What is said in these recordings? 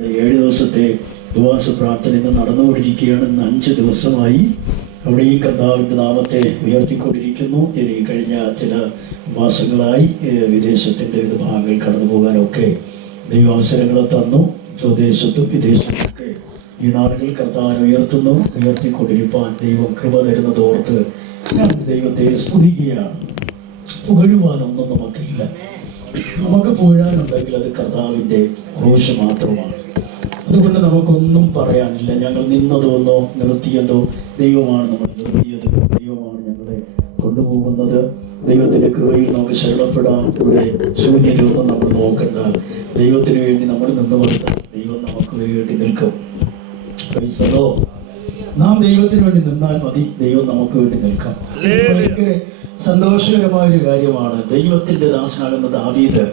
ഏഴ് ദിവസത്തെ ഉപവാസ പ്രാർത്ഥന ഇന്ന് നടന്നുകൊണ്ടിരിക്കുകയാണ് ഇന്ന് അഞ്ച് ദിവസമായി അവിടെ ഈ കർത്താവിന്റെ നാമത്തെ ഉയർത്തിക്കൊണ്ടിരിക്കുന്നു. ഇനി കഴിഞ്ഞ ചില മാസങ്ങളായി വിദേശത്തിന്റെ വിവിധ ഭാഗങ്ങളിൽ കടന്നു പോകാനൊക്കെ ദൈവ അവസരങ്ങൾ തന്നു. സ്വദേശത്തും വിദേശത്തുമൊക്കെ ഈ നാളുകളിൽ കർത്താവിനെ ഉയർത്തുന്നു. ഉയർത്തിക്കൊണ്ടിരിപ്പാൻ ദൈവം കൃപ തരുന്നത് ഓർത്ത് ഞാൻ ദൈവത്തെ സ്തുതിക്കുകയാണ്. പുകഴുവാനൊന്നും നമുക്കില്ല. നമുക്ക് പുകഴാനുണ്ടെങ്കിൽ അത് കർത്താവിന്റെ ക്രൂശ് മാത്രമാണ്. അതുകൊണ്ട് നമുക്കൊന്നും പറയാനില്ല. ഞങ്ങൾ നിന്നതോന്നോ നിർത്തിയതോ ദൈവമാണ് നമ്മൾ നിർത്തിയത്. ദൈവമാണ് ഞങ്ങളെ കൊണ്ടുപോകുന്നത്. ദൈവത്തിന്റെ കൃപയിൽ നമുക്ക് ശരണപ്പെടാം. ഇവിടെ ശൂന്യതയൊന്നും നമ്മൾ നോക്കണ്ട. ദൈവത്തിന് വേണ്ടി നമ്മൾ നിന്ന് കൊടുത്താൽ ദൈവം നമുക്ക് വേണ്ടി നിൽക്കും. നാം ദൈവത്തിന് വേണ്ടി നിന്നാൽ മതി. ദൈവം നമുക്ക് വേണ്ടി നിൽക്കാം. ഭയങ്കര സന്തോഷകരമായ ഒരു കാര്യമാണ്. ദൈവത്തിന്റെ ദാസനാകുന്ന ദാവീദ്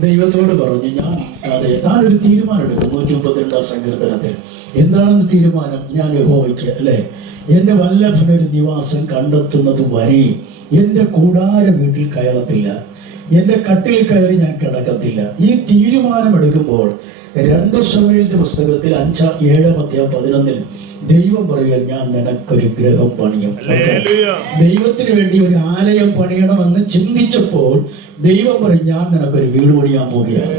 ദൈവത്തോട് പറഞ്ഞു ഞാൻ അതെ താനൊരു തീരുമാനം എടുക്കും. നൂറ്റി മുപ്പത്തിരണ്ടാം സങ്കീർത്തനത്തിൽ. എന്താണെന്ന് തീരുമാനം? ഞാൻ യഹോവയ്ക്ക് അല്ലെ? എന്റെ വല്ലഭനൊരു നിവാസം കണ്ടെത്തുന്നത് വരെ എന്റെ കൂടാര വീട്ടിൽ കയറത്തില്ല. എന്റെ കട്ടിൽ കയറി ഞാൻ കിടക്കത്തില്ല. ഈ തീരുമാനം എടുക്കുമ്പോൾ രണ്ട് സമയത്തിന്റെ പുസ്തകത്തിൽ അഞ്ചാം ഏഴാം അധ്യായം പതിനൊന്നിൽ ദൈവം പറയുക ഞാൻ നിനക്കൊരു ഗ്രഹം പണിയും. ദൈവത്തിന് വേണ്ടി ഒരു ആലയം പണിയണമെന്ന് ചിന്തിച്ചപ്പോൾ ദൈവം പറയും ഞാൻ നിനക്കൊരു വീട് പണിയാൻ പോവുകയാണ്.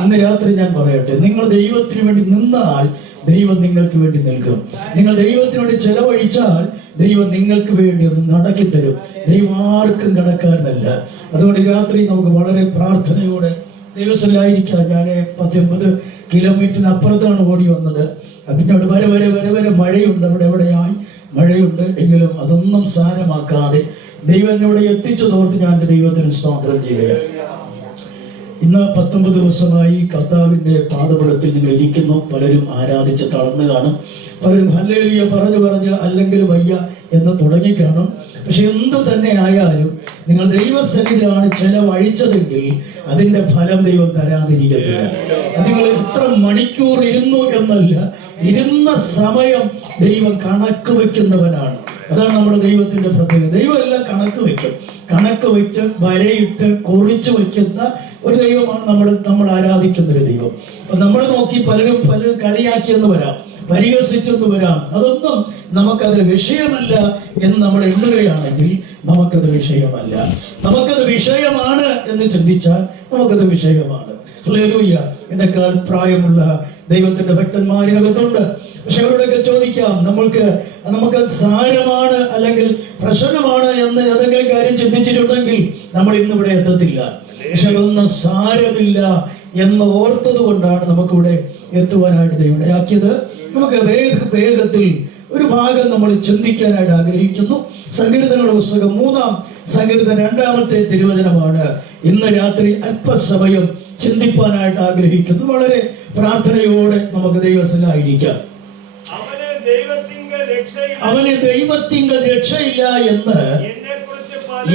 അന്ന് രാത്രി ഞാൻ പറയട്ടെ നിങ്ങൾ ദൈവത്തിന് വേണ്ടി നിന്നാൽ ദൈവം നിങ്ങൾക്ക് വേണ്ടി നിൽക്കും നിങ്ങൾ ദൈവത്തിന് വേണ്ടി ചെലവഴിച്ചാൽ ദൈവം നിങ്ങൾക്ക് വേണ്ടി അത് നടക്കി തരും. ദൈവം ആർക്കും കടക്കാരനല്ല. അതുകൊണ്ട് രാത്രി നമുക്ക് വളരെ പ്രാർത്ഥനയോടെ ദൈവസ്ഥലായിരിക്കാം ഞാൻ പത്തൊമ്പത് കിലോമീറ്ററിന് അപ്പുറത്താണ് ഓടി വന്നത്. പിന്നെ അവിടെ വരെ വരെ വരെ വരെ മഴയുണ്ട് അവിടെ എവിടെയായി? മഴയുണ്ട് എങ്കിലും അതൊന്നും സാരമാക്കാതെ ദൈവം എന്നോട് എത്തിച്ചു തോർത്ത് ഞാൻ എന്റെ ദൈവത്തിന് സ്വാതന്ത്ര്യം ചെയ്യുകയാണ്. ഇന്ന് പത്തൊമ്പത് ദിവസമായി കർത്താവിന്റെ പാതപടത്തിൽ നിങ്ങൾ ഇരിക്കുന്നു. പലരും ആരാധിച്ച് തളർന്നു കാണും. പലരും ഹല്ലേലിയ പറഞ്ഞു പറഞ്ഞ് അല്ലെങ്കിൽ വയ്യ എന്ന് തുടങ്ങി കാണും. പക്ഷെ എന്ത് തന്നെ ആയാലും നിങ്ങൾ ദൈവസന്നിധിയിലാണ് ചെലവഴിച്ചതെങ്കിൽ അതിന്റെ ഫലം ദൈവം തരാതിരിക്കത്തില്ല. നിങ്ങൾ എത്ര മണിക്കൂർ ഇരുന്നു എന്നല്ല ഇരുന്ന സമയം ദൈവം കണക്ക് വയ്ക്കുന്നവനാണ്. അതാണ് നമ്മുടെ ദൈവത്തിന്റെ പ്രത്യേകത. ദൈവം എല്ലാം കണക്ക് വയ്ക്കും. കണക്ക് വെച്ച് വരയിട്ട് കുറിച്ച് വയ്ക്കുന്ന ഒരു ദൈവമാണ് നമ്മൾ നമ്മൾ ആരാധിക്കുന്ന ഒരു ദൈവം. അപ്പൊ നമ്മൾ നോക്കി പലരും പലരും കളിയാക്കിയെന്ന് വരാം. പരിഹസിച്ചെന്ന് വരാം. അതൊന്നും നമുക്കത് വിഷയമല്ല എന്ന് നമ്മൾ എണ്ണുകയാണെങ്കിൽ നമുക്കത് വിഷയമല്ല. നമുക്കത് വിഷയമാണ് എന്ന് ചിന്തിച്ചാൽ നമുക്കത് വിഷയമാണ്. എന്നെക്കാൾ പ്രായമുള്ള ദൈവത്തിന്റെ ഭക്തന്മാരിനകത്തുണ്ട് പക്ഷെ അവരോടൊക്കെ ചോദിക്കാം നമ്മൾക്ക് നമുക്ക് സാരമാണ് അല്ലെങ്കിൽ പ്രശ്നമാണ് എന്ന് ഏതെങ്കിലും കാര്യം ചിന്തിച്ചിട്ടുണ്ടെങ്കിൽ നമ്മൾ ഇന്നിവിടെ എത്തത്തില്ല. പക്ഷെ അതൊന്നും സാരമില്ല എന്ന് ഓർത്തത് കൊണ്ടാണ് നമുക്കിവിടെ എത്തുവാനായിട്ട് ദൈവം ആക്കിയത് നമുക്ക് വേഗ വേഗത്തിൽ ഒരു ഭാഗം നമ്മൾ ചിന്തിക്കാനായിട്ട് ആഗ്രഹിക്കുന്നു. സങ്കീർത്തനയുടെ പുസ്തകം മൂന്നാം സങ്കീർത്തന രണ്ടാമത്തെ തിരുവചനമാണ് ഇന്ന് രാത്രി അല്പസമയം ചിന്തിപ്പാനായിട്ട് ആഗ്രഹിക്കുന്നു. വളരെ പ്രാർത്ഥനയോടെ നമുക്ക് ദൈവസ്ഥലായിരിക്കാം അവന് ദൈവത്തിങ്കൽ രക്ഷയില്ല. എന്ന്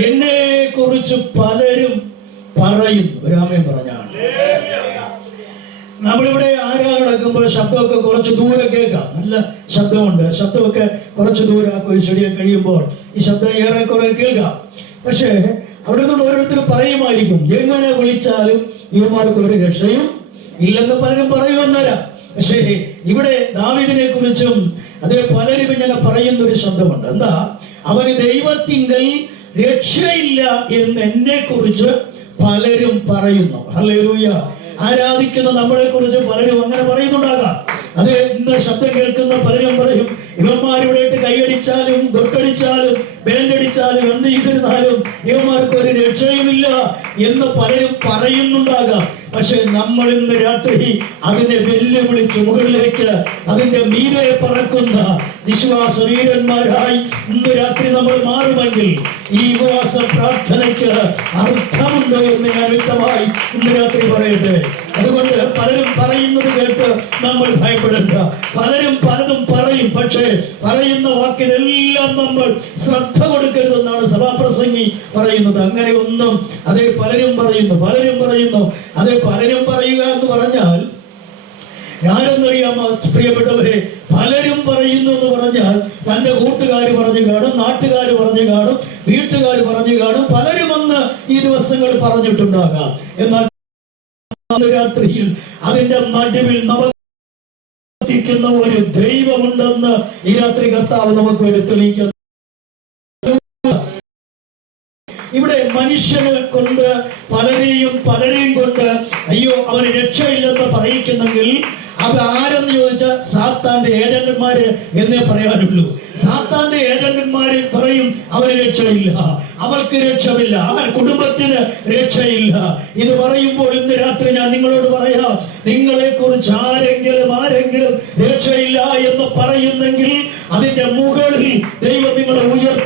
എന്നെ കുറിച്ച് പലരും പറയും രാമൻ പറഞ്ഞാണ്. നമ്മളിവിടെ ആരാ കിടക്കുമ്പോൾ ശബ്ദമൊക്കെ കുറച്ച് ദൂരെ കേൾക്കാം. നല്ല ശബ്ദമുണ്ട്. ശബ്ദമൊക്കെ കുറച്ച് ദൂരെ ആ ഒരു ചെടിയെ കഴിയുമ്പോൾ ഈ ശബ്ദം ഏറെക്കുറെ കേൾക്കാം. പക്ഷേ അവിടെ നിന്ന് ഓരോരുത്തർ പറയുമായിരിക്കും. എങ്ങനെ വിളിച്ചാലും ഇവന്മാർക്ക് ഒരു രക്ഷയും ഇല്ലെന്ന് പലരും പറയുമെന്നല്ല പക്ഷേ ഇവിടെ ദാവിദിനെ കുറിച്ചും അതേ പലരും ഇങ്ങനെ പറയുന്ന ഒരു ശബ്ദമുണ്ട്. എന്താ? അവന് ദൈവത്തിങ്കൽ രക്ഷയില്ല എന്ന് എന്നെ കുറിച്ച് പലരും പറയുന്നു. ആരാധിക്കുന്ന നമ്മളെ കുറിച്ച് പലരും അങ്ങനെ പറയുന്നുണ്ടാകാം. അത് ഇന്ന് ശബ്ദം കേൾക്കുന്ന പലരും പറയും ഇവന്മാരിവിടെ കൈയടിച്ചാലും കൊട്ടടിച്ചാലും ബേണ്ടടിച്ചാലും എന്ത് ചെയ്തിരുന്നാലും ഇവന്മാർക്ക് ഒരു രക്ഷയുമില്ല എന്ന് പലരും പറയുന്നുണ്ടാകാം. പക്ഷെ നമ്മൾ ഇന്ന് രാത്രി അതിനെ വെല്ലുവിളിച്ച് മുകളിലേക്ക് അതിന്റെ മീരെ പറക്കുന്ന വിശ്വാസ വീരന്മാരായി ഇന്ന് രാത്രി നമ്മൾ മാറുമെങ്കിൽ ഈ ഉപവാസ പ്രാർത്ഥനയ്ക്ക് അർത്ഥമുണ്ടോ എന്ന് ഞാൻ വ്യക്തമായി ഇന്ന് രാത്രി പറയട്ടെ. അതുകൊണ്ട് പലരും പറയുന്നത് കേട്ട് നമ്മൾ ഭയപ്പെടേണ്ട പലരും പലതും പറയും പക്ഷേ പറയുന്ന വാക്കിനെല്ലാം നമ്മൾ ശ്രദ്ധ കൊടുക്കരുതെന്നാണ് സഭാപ്രസംഗി പറയുന്നത്. അങ്ങനെ ഒന്നും അതേ പലരും പറയുന്നു പലരും പറയുന്നു. അതേ പലരും പറയുക എന്ന് പറഞ്ഞാൽ ഞാനെന്നറിയാമോ പ്രിയപ്പെട്ടവരെ പലരും പറയുന്നു എന്ന് പറഞ്ഞാൽ തന്റെ കൂട്ടുകാർ പറഞ്ഞു കാണും നാട്ടുകാർ പറഞ്ഞു കാണും വീട്ടുകാർ പറഞ്ഞു കാണും പലരും അന്ന് ഈ ദിവസങ്ങൾ പറഞ്ഞിട്ടുണ്ടാകാം. എന്നാൽ രാത്രിയിൽ അതിന്റെ നടുവിൽ പ്രവർത്തിക്കുന്ന ഒരു ദൈവമുണ്ടെന്ന് ഈ രാത്രി കർത്താവ് നമുക്ക് വേണ്ടി തെളിയിക്കുന്നു. ഇവിടെ മനുഷ്യനെ കൊണ്ട് പലരെയും പലരെയും കൊണ്ട് അയ്യോ അവന് രക്ഷയില്ലെന്ന് പറയിക്കുന്നെങ്കിൽ അത് ആരെന്ന് ചോദിച്ചാൽ സാത്താന്റെ ഏജന്റന്മാര് എന്നേ പറയാനുള്ളൂ. സാത്താന്റെ ഏജന്മാരിൽ പറയും അവന് രക്ഷയില്ല. അവൾക്ക് രക്ഷമില്ല. ആ കുടുംബത്തിന് രക്ഷയില്ല. ഇത് പറയുമ്പോൾ ഇന്ന് രാത്രി ഞാൻ നിങ്ങളോട് പറയാം നിങ്ങളെ കുറിച്ച് ആരെങ്കിലും ആരെങ്കിലും രക്ഷയില്ല എന്ന് പറയുന്നെങ്കിൽ അതിന്റെ മുകളിൽ ദൈവം നിങ്ങളെ ഉയർത്താൻ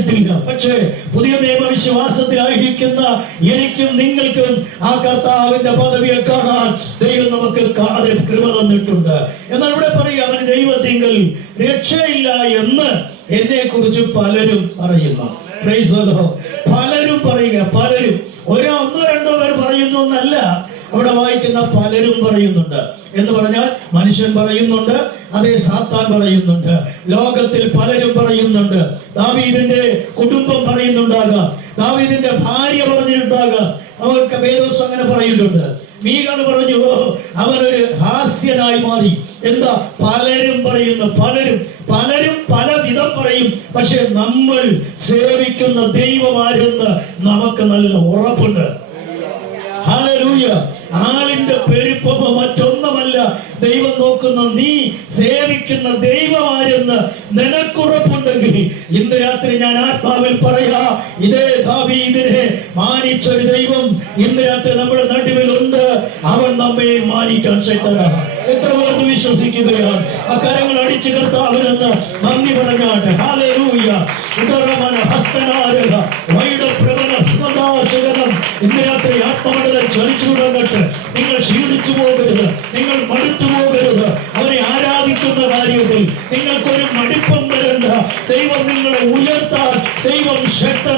കണ്ടിട്ടില്ല പക്ഷേ പുതിയ നിയമവിശ്വാസത്തിലായിരിക്കുന്ന എനിക്കും നിങ്ങൾക്കും ആ കർത്താവിന്റെ പദവിയെ കാണാൻ ദൈവം നമുക്ക് കാണാതെ കൃപ തന്നിട്ടുണ്ട്. എന്നാൽ ഇവിടെ പറയുക അവന് ദൈവത്തിങ്കൽ രക്ഷയില്ല എന്ന് എന്നെ കുറിച്ച് പലരും പറയുന്നു. പലരും പറയുക പലരും. ഒരോ ഒന്നോ രണ്ടോ പേർ പറയുന്നു എന്നല്ല. അവിടെ വായിക്കുന്ന പലരും പറയുന്നുണ്ട്. എന്ന് പറഞ്ഞാൽ മനുഷ്യൻ പറയുന്നുണ്ട് അതേ സാത്താൻ പറയുന്നുണ്ട്. ലോകത്തിൽ പലരും പറയുന്നുണ്ട്. ദാവീദിന്റെ കുടുംബം പറയുന്നുണ്ടാകാം. ദാവീദിന്റെ ഭാര്യ പറഞ്ഞിട്ടുണ്ടാകാം. അവർക്ക് വേദോസ് അങ്ങനെ പറയുന്നുണ്ട്. മീകൾ പറഞ്ഞു ഒരു ഹാസ്യനായി മാറി. എന്താ? പലരും പറയുന്നു പലരും പലരും പല വിധം പറയും. പക്ഷെ നമ്മൾ സേവിക്കുന്ന ദൈവം നമുക്ക് നല്ല ഉറപ്പുണ്ട്. ആളിന്റെ പെരുപ്പമോ മറ്റൊന്നുമല്ല. ദൈവം നോക്കുന്ന നീ സേവിക്കുന്ന ദൈവമാരെന്ന് നിനക്കുറപ്പുണ്ടെങ്കിൽ ഇന്ന് രാത്രി ഞാൻ ആത്മാവിൽ പറയാ ഇതേ ദാവീദിനെ മാനിച്ചൊരു ദൈവം ഇന്ന് രാത്രി നമ്മുടെ നടുവിൽ ഉണ്ട് അവൻ നമ്മെ മാനിക്കാൻ ശക്തനാണ് എത്ര പേർക്ക് വിശ്വസിക്കുകയാണ്. ആ കരങ്ങൾ അടിച്ചു കർത്താവിനെന്ന് നന്ദി പറഞ്ഞാട്ട്. ഹാലൂയ ഉദരമന ഹസ്തനാരക വൈഡപ്രബല സ്മദാശകനം ഇന്ന്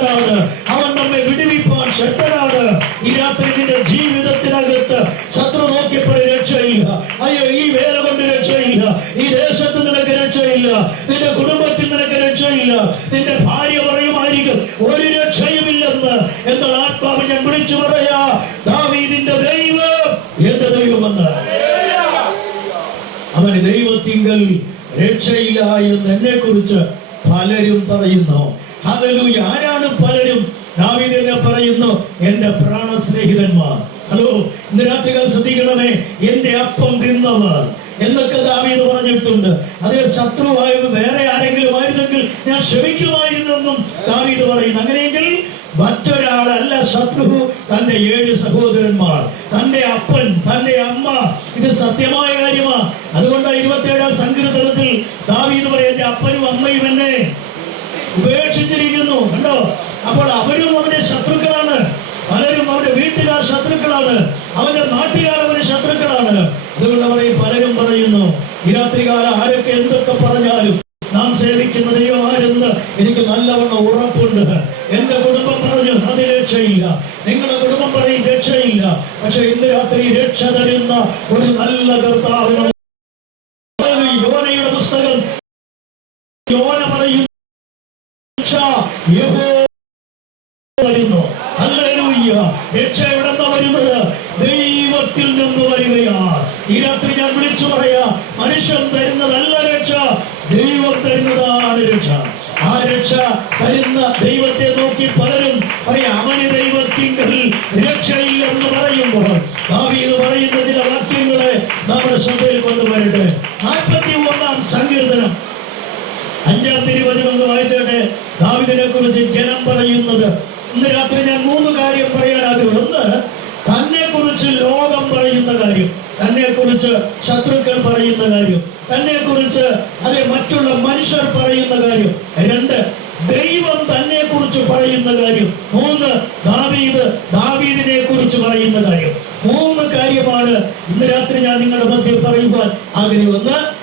ശക്തനാണ് അവൻ നമ്മെ വിടുവിപ്പാൻ ശക്തനാണ്. ഈ രാത്രി നിന്റെ ജീവിതത്തിനകത്ത് ശത്രു നോക്കിയപ്പോൾ രക്ഷയില്ല. അയ്യോ ഈ വേല കൊണ്ട് രക്ഷയില്ല. ഈ ദേശത്ത് നിനക്ക് രക്ഷയില്ല. നിന്റെ കുടുംബത്തിൽ നിനക്ക് രക്ഷയില്ല. നിന്റെ ഭാര്യ പറയുമായിരിക്കും ഒരു രക്ഷയുമില്ലെന്ന്. എന്നാൽ ആത്മാവ് ഞാൻ വിളിച്ചു പറയാ ദാവീദിന്റെ ദൈവം എന്റെ ദൈവമെന്ന്. അവന് ദൈവത്തിങ്കൽ രക്ഷയില്ല എന്ന് എന്നെ കുറിച്ച് പലരും പറയുന്നു. ഹല്ലേലൂയ. ആരാണ് പലരും ദാവീദ് എന്നെ പറയുന്നു എന്റെ പ്രാണസ്നേഹിതന്മാർ. ഹലോ ഇന്ന് രാത്രികൾ ശ്രദ്ധിക്കണമേ എന്റെ അപ്പം തിന്നവർ. എന്നൊക്കെ ദാവീദ് പറഞ്ഞിട്ടുണ്ട്. അതേ ശത്രുവായും വേറെ ആരെങ്കിലും ആയിരുന്നെങ്കിൽ ഞാൻ ക്ഷമിക്കുമായിരുന്നെന്നും ദാവീദ് പറയുന്നു. അങ്ങനെയെങ്കിൽ മറ്റൊരാളല്ല ശത്രു തന്റെ ഏഴ് സഹോദരന്മാർ. തന്റെ അപ്പൻ തന്റെ അമ്മ ഇത് സത്യമായ കാര്യമാ. അതുകൊണ്ട് ഇരുപത്തിയേഴാം സംഗീതത്തിൽ ദാവീദ് പറയും എന്റെ അപ്പനും അമ്മയും എന്നെ ഉപേക്ഷിച്ചിരിക്കുന്നു കണ്ടോ? അപ്പോൾ അവരും അവന്റെ ശത്രുക്കളാണ്. പലരും അവന്റെ വീട്ടുകാർ ശത്രുക്കളാണ്. അവന്റെ നാട്ടുകാർ അവന്റെ ശത്രുക്കളാണ്. അതുകൊണ്ട് അവരെ പലരും പറയുന്നു ഈ രാത്രികാലം ആരൊക്കെ എന്തൊക്കെ പറഞ്ഞാലും നാം സേവിക്കുന്ന ദൈവം ആരെന്ന് എനിക്ക് നല്ലവണ്ണം ഉറപ്പുണ്ട് എന്റെ കുടുംബം പറഞ്ഞു അത് രക്ഷയില്ല നിങ്ങളുടെ കുടുംബം പറയും രക്ഷയില്ല പക്ഷെ ഇന്ന് രാത്രി രക്ഷ തരുന്ന ഒരു നല്ല കർത്താവിനും യോനയുടെ പുസ്തകം യോന പറയും രക്ഷ യഹോവ വരുന്നു. രക്ഷ എവിടെ നിന്നാ വരുന്നത്? ദൈവത്തിൽ നിന്ന് വരികയാണ്. ഈ രാത്രി ഞാൻ വിളിച്ചു പറയാ മനുഷ്യൻ തരുന്നതല്ല രക്ഷ ദൈവം തരുന്നതാണ് രക്ഷ. ആ രക്ഷ തരുന്ന ദൈവത്തെ നോക്കി പലരും അവന് ദൈവത്തിങ്കിൽ രക്ഷയില്ലെന്ന് പറയുമ്പോൾ ദാവീദ് പറയുന്ന ചില വാക്യങ്ങളെ നമ്മുടെ ശ്രദ്ധയിൽ കൊണ്ടുവരട്ടെ. നാൽപ്പത്തി ഒന്നാം സങ്കീർത്തനം. അഞ്ചാം തിരുവചനം വായിച്ചോട്ടെ. ദാവിദിനെ കുറിച്ച് ജനം പറയുന്നത് ഇന്ന് രാത്രി ഞാൻ മൂന്ന് കാര്യം പറയാൻ ആഗ്രഹം ഒന്ന് തന്നെ കുറിച്ച് ലോകം പറയുന്ന കാര്യം. തന്നെ കുറിച്ച് ശത്രുക്കൾ പറയുന്ന കാര്യം. തന്നെ കുറിച്ച് അല്ലെ മറ്റുള്ള മനുഷ്യർ പറയുന്ന കാര്യം. രണ്ട് ദൈവം തന്നെ കുറിച്ച് പറയുന്ന കാര്യം. മൂന്ന് ദാവീദ് ദാവീദിനെ കുറിച്ച് പറയുന്ന കാര്യം. മൂന്ന് കാര്യമാണ് ഇന്ന് രാത്രി ഞാൻ നിങ്ങളുടെ മധ്യ പറയുവാൻ ആഗ്രഹം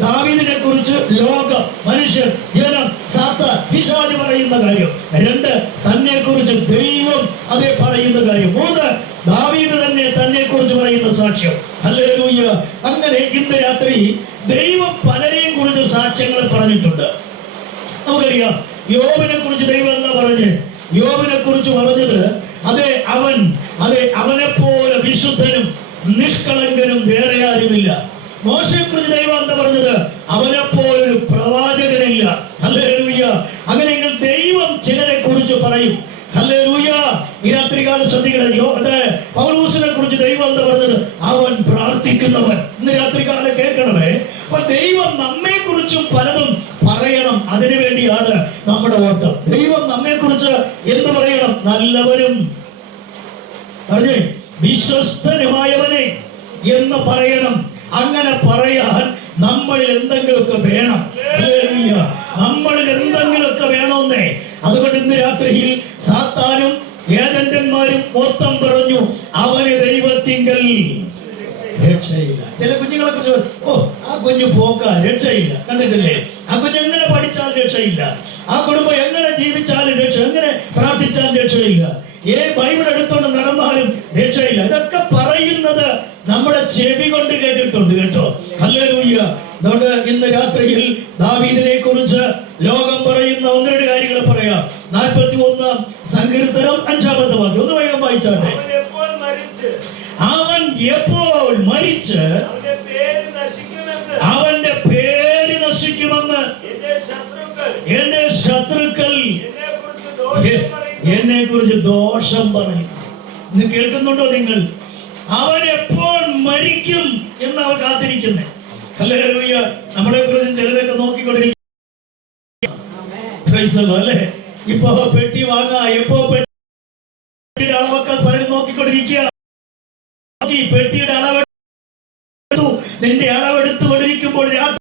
ദാവീദിനെ കുറിച്ച് ലോകം മനുഷ്യർ ജനം സാത്ത പിശാച് പറയുന്ന കാര്യം. രണ്ട് തന്നെ കുറിച്ച് ദൈവം അതേ പറയുന്ന കാര്യം. മൂന്ന് ദാവീദ് തന്നെ തന്നെ കുറിച്ച് പറയുന്ന സാക്ഷ്യം. ഹല്ലേലൂയ. അങ്ങനെ ഇന്ന് രാത്രി ദൈവം പലരെയും കുറിച്ച് സാക്ഷ്യങ്ങൾ പറഞ്ഞിട്ടുണ്ട്. നമുക്കറിയാം യോബിനെ കുറിച്ച് ദൈവം എന്താ പറഞ്ഞ്? യോബിനെ കുറിച്ച് പറഞ്ഞത് അതെ അവൻ അതെ അവനെ പോലെ വിശുദ്ധനും നിഷ്കളങ്കനും വേറെ ആരുമില്ല. മോശയെ കുറിച്ച് ദൈവം എന്താ പറഞ്ഞത്? അവനെ പോലൊരു പ്രവാചകനില്ല. ഹല്ലേലൂയ. അങ്ങനെയെങ്കിൽ ദൈവം ചിലരെ കുറിച്ച് പറയും. ഹല്ലേലൂയ. ഈ രാത്രികാലം ശ്രദ്ധിക്കണം പൗലൂസിനെ കുറിച്ച് ദൈവം എന്താ പറഞ്ഞത്? അവൻ പ്രാർത്ഥിക്കുന്നവൻ. ഇന്ന് രാത്രികാലം കേൾക്കണമേ. അപ്പൊ ദൈവം നമ്മെ കുറിച്ചും പലതും പറയണം. അതിനു വേണ്ടിയാണ് നമ്മുടെ ഓട്ടം. ദൈവം നമ്മെ കുറിച്ച് എന്ത് പറയണം? നല്ലവരും. പറഞ്ഞേ വിശ്വസ്തനുമായവനെ എന്ന് പറയണം. അങ്ങനെ പറയാൻ നമ്മളിൽ എന്തെങ്കിലുമൊക്കെ വേണം. നമ്മളിൽ എന്തെങ്കിലുമൊക്കെ വേണമെന്നേ അതുകൊണ്ട് ഇന്ന് രാത്രിയിൽ സാത്താനും ഏജന്റന്മാരും മൊത്തം പറഞ്ഞു അവന് ദൈവത്തിങ്കൽ. രക്ഷയില്ല. ചില കുഞ്ഞുങ്ങളെ കുറിച്ച് ഓ ആ കുഞ്ഞു പോക്ക രക്ഷയില്ല. കണ്ടിട്ടില്ലേ? ആ കുഞ്ഞ് എങ്ങനെ പഠിച്ചാൽ രക്ഷയില്ല. ആ കുടുംബം എങ്ങനെ ജീവിച്ചാലും രക്ഷ എങ്ങനെ പ്രാർത്ഥിച്ചാലും രക്ഷയില്ല. ഏ ബൈബിൾ എടുത്തോണ്ട് നമ്മുടെ ചെവി കൊണ്ട് കേട്ടിട്ടുണ്ട് കേട്ടോ. ഹല്ലേലൂയ. നമ്മുടെ ഇന്ന് രാത്രിയിൽ ദാവീദിനെ കുറിച്ച് ലോകം പറയുന്ന ഒന്ന് രണ്ട് കാര്യങ്ങൾ പറയാം. നാൽപ്പത്തി ഒന്നാം സങ്കീർത്തനം അഞ്ചാമത്തെ വാക്യം. ഒന്ന് വേഗം വായിച്ചാട്ടെ. അവൻ എപ്പോൾ മരിച്ച്? അവന്റെ പേര് നശിക്കുമെന്ന്. എന്റെ ശത്രുക്കൾ. എന്നെ കുറിച്ച് ദോഷം പറയുന്നു. എന്നെ കുറിച്ച് ദോഷം പറയും. ഇന്ന് കേൾക്കുന്നുണ്ടോ നിങ്ങൾ? അവൻ എപ്പോൾ മരിക്കും എന്ന് അവർ അല്ലേ ഹല്ലേലൂയ. നമ്മളെ കുറിച്ച് ചിലരൊക്കെ നോക്കിക്കൊണ്ടിരിക്കും അല്ലേ? ഇപ്പൊ പെട്ടി വാങ്ങാ എപ്പോ പെട്ടിയുടെ അളവൊക്കെ പലരും നോക്കിക്കൊണ്ടിരിക്കുക നോക്കി, പെട്ടിയുടെ അളവ് നിന്റെ അളവെടുത്തുകൊണ്ടിരിക്കുമ്പോൾ ഞാൻ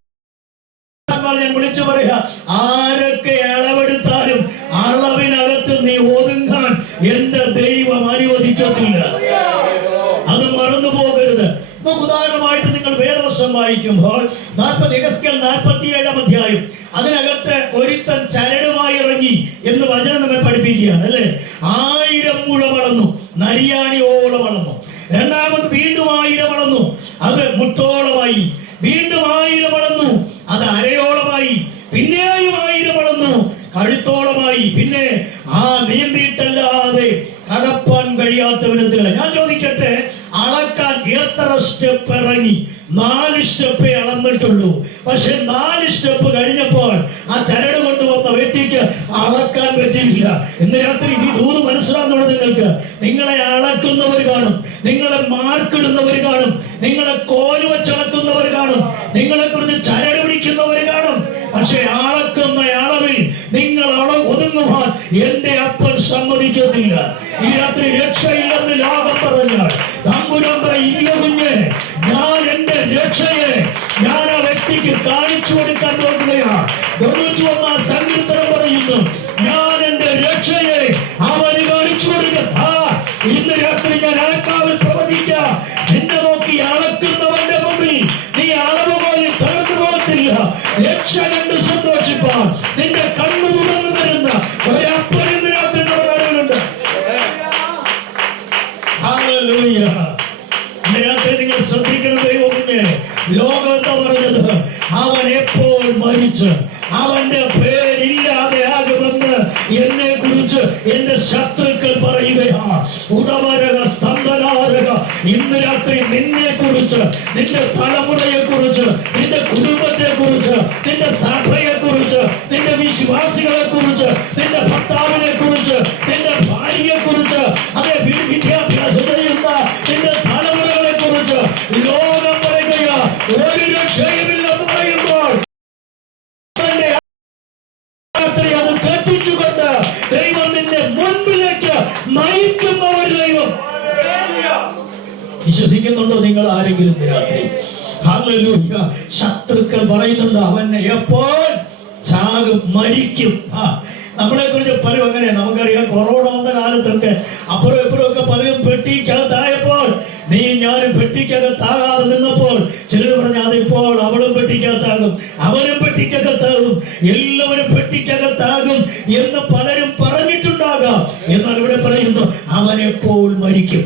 വിളിച്ചു പറയാ ആരൊക്കെ അളവെടുത്താലും അളവിനകത്ത് നീ ഒതുങ്ങാൻ എന്റെ ദൈവം അനുവദിക്കത്തില്ല. നമുക്ക് ഉദാഹരണമായിട്ട് നിങ്ങൾ വേദവശം വായിക്കുമ്പോൾ നാൽപ്പത് എഗസ്കൽ നാൽപ്പത്തിയേഴാം അധ്യായം. അതിനകത്ത് ഒരുത്തൻ ചരടുമായി ഇറങ്ങി എന്ന് വചനം നമ്മെ പഠിപ്പിക്കുകയാണ് അല്ലേ? ആയിരം മുഴ വളർന്നു നരിയാണി നരിയാണിയോളം വളർന്നു. രണ്ടാമത് വീണ്ടും ആയിരം വളർന്നു അത് മുട്ടോളമായി. വീണ്ടും ആയിരം വളർന്നു അത് അരയോളമായി. പിന്നെയും ആയിരം വളർന്നു കഴുത്തോളമായി. പിന്നെ ആ നീന്തിയിട്ടല്ലാതെ കടപ്പാൻ കഴിയാത്ത ഞാൻ എത്ര സ്റ്റെപ്പ് ഇറങ്ങി? നാല് സ്റ്റെപ്പ് അളന്നിട്ടുള്ളൂ. പക്ഷെ നാല് സ്റ്റെപ്പ് കഴിഞ്ഞപ്പോൾ ആ ചരട് കൊണ്ടുവന്ന വ്യക്തിക്ക് അളക്കാൻ പറ്റിയില്ല. ഇന്ന് രാത്രി ഈ ദൂത് മനസ്സിലാകുന്നത് നിങ്ങൾക്ക്. നിങ്ങളെ അളക്കുന്നവർ കാണും. നിങ്ങളെ മാർക്കിടുന്നവർ കാണും. നിങ്ങളെ കോൽ വെച്ചളക്കുന്നവർ കാണും. നിങ്ങളെ കുറിച്ച് ചരട് പിടിക്കുന്നവർ കാണും. പക്ഷെ അളക്കുന്ന അളവിൽ നിങ്ങൾ അള ഒതുങ്ങുവാൻ എന്റെ അപ്പൻ സമ്മതിക്കത്തില്ല. ഈ രാത്രി രക്ഷയില്ലെന്ന് ലാഭം പറഞ്ഞാൽ മരിച്ച് അവന്റെ പേരില്ലാതെ ആകുമെന്ന് എന്നെ കുറിച്ച് എന്റെ ശത്രുക്കൾ പറയുകയാ. ഉടവരക സ്തംഭനാരക ഇന്ന് രാത്രി നിന്നെ കുറിച്ച് നിന്റെ തലമുറയെ കുറിച്ച് നിന്റെ കുടുംബത്തെ കുറിച്ച് നിന്റെ സഭയെ കുറിച്ച് നിന്റെ വിശ്വാസികളെ കുറിച്ച് നിന്റെ ഭർത്താവിനെ ശത്രുക്കൾ പറയുന്നുണ്ട് അവൻ എപ്പോൾ ചാകും മരിക്കും. നമ്മളെ കുറിച്ച് പലരും അങ്ങനെ. നമുക്കറിയാം കൊറോണ വന്ന കാലത്തൊക്കെ അപ്പുറം ഇപ്പുറം ഒക്കെ പലരും പെട്ടിക്കകത്തായപ്പോൾ നീ ഞാനും പെട്ടിക്കകത്താകാതെ നിന്നപ്പോൾ. ചിലർ പറഞ്ഞ അതിപ്പോൾ അവളും പെട്ടിക്കകത്താകും അവനും പെട്ടിക്കകത്താകും എല്ലാവരും പെട്ടിക്കകത്താകും എന്ന് പലരും പറഞ്ഞിട്ടുണ്ടാകാം. എന്നാൽ ഇവിടെ പറയുന്നു അവനെപ്പോൾ മരിക്കും?